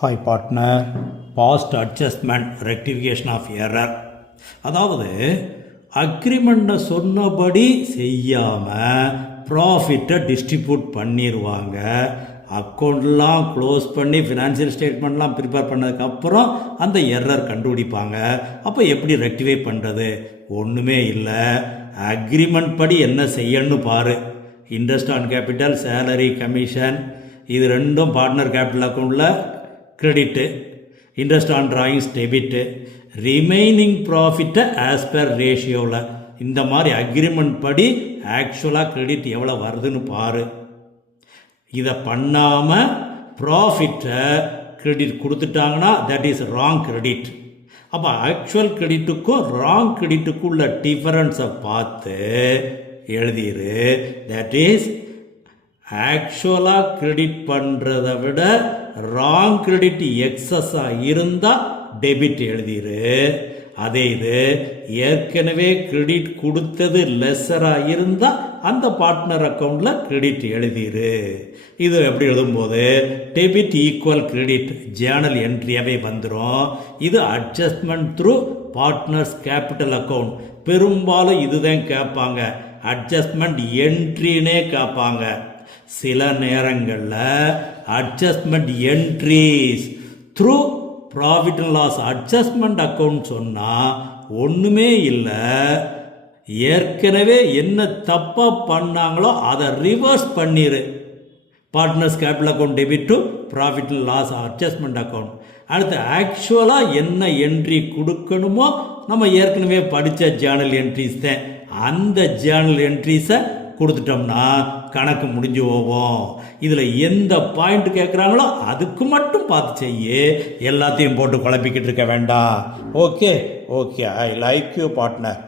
Hi partner, past adjustment rectification of error. அதாவது அக்ரிமெண்ட்டை சொன்னபடி செய்யாமல் ப்ராஃபிட்டை டிஸ்ட்ரிபியூட் பண்ணிடுவாங்க. அக்கௌண்ட்லாம் க்ளோஸ் பண்ணி ஃபினான்ஷியல் ஸ்டேட்மெண்ட்லாம் ப்ரிப்பேர் பண்ணதுக்கப்புறம் அந்த எரர் கண்டுபிடிப்பாங்க. அப்போ எப்படி ரெக்டிஃபை பண்ணுறது? ஒன்றுமே இல்லை. அக்ரிமெண்ட் படி என்ன செய்யணும்னு பாரு. Interest on capital, salary, commission, இது ரெண்டும் பார்ட்னர் கேபிட்டல் அக்கௌண்ட்டில் credit, interest on drawings debit, remaining ப்ராஃபிட்டை ஆஸ் பர் ரேஷியோவில். இந்த மாதிரி அக்ரிமெண்ட் படி ஆக்சுவலாக கிரெடிட் எவ்வளோ வருதுன்னு பாரு. இதை பண்ணாமல் ப்ராஃபிட்டை கிரெடிட் கொடுத்துட்டாங்கன்னா தட் இஸ் ராங் கிரெடிட். அப்போ ஆக்சுவல் கிரெடிட்டுக்கும் ராங் கிரெடிட்டுக்கும் உள்ள டிஃபரன்ஸை பார்த்து எழுதிரு. தட் இஸ் ஆக்சுவலாக கிரெடிட் பண்ணுறதை விட ராங் கிரெடிட் எக்ஸஸாக இருந்தால் டெபிட் எழுதிரு. அதே இது ஏற்கனவே கிரெடிட் கொடுத்தது லெஸ்ஸராக இருந்தால் அந்த பார்ட்னர் அக்கௌண்ட்டில் கிரெடிட் எழுதிரு. இது எப்படி எழுதும்போது டெபிட் ஈக்குவல் கிரெடிட் ஜேர்னல் என்ட்ரியாகவே வந்துடும். இது adjustment through partners capital account. பெரும்பாலும் இதுதான் கேட்பாங்க, அட்ஜஸ்ட்மெண்ட் என்ட்ரினே கேட்பாங்க. சில நேரங்களில் adjustment entries through profit and loss adjustment account சொன்னால் ஒன்றுமே இல்லை, ஏற்கனவே என்ன தப்பாக பண்ணாங்களோ அதை ரிவர்ஸ் பண்ணிடு. Partners capital account debit to profit and loss adjustment account. அடுத்து ஆக்சுவலாக என்ன என்ட்ரி கொடுக்கணுமோ நம்ம ஏற்கனவே படித்த ஜேர்னல் என்ட்ரிஸ் தான். அந்த ஜேர்னல் என்ட்ரிஸை கொடுத்துட்டோம்னா கணக்கு முடிஞ்சு போவோம். இதில் எந்த பாயிண்ட் கேட்குறாங்களோ அதுக்கு மட்டும் பார்த்து செய்ய, எல்லாத்தையும் போட்டு குழப்பிக்கிட்டு இருக்க வேண்டாம். Okay, I like you partner.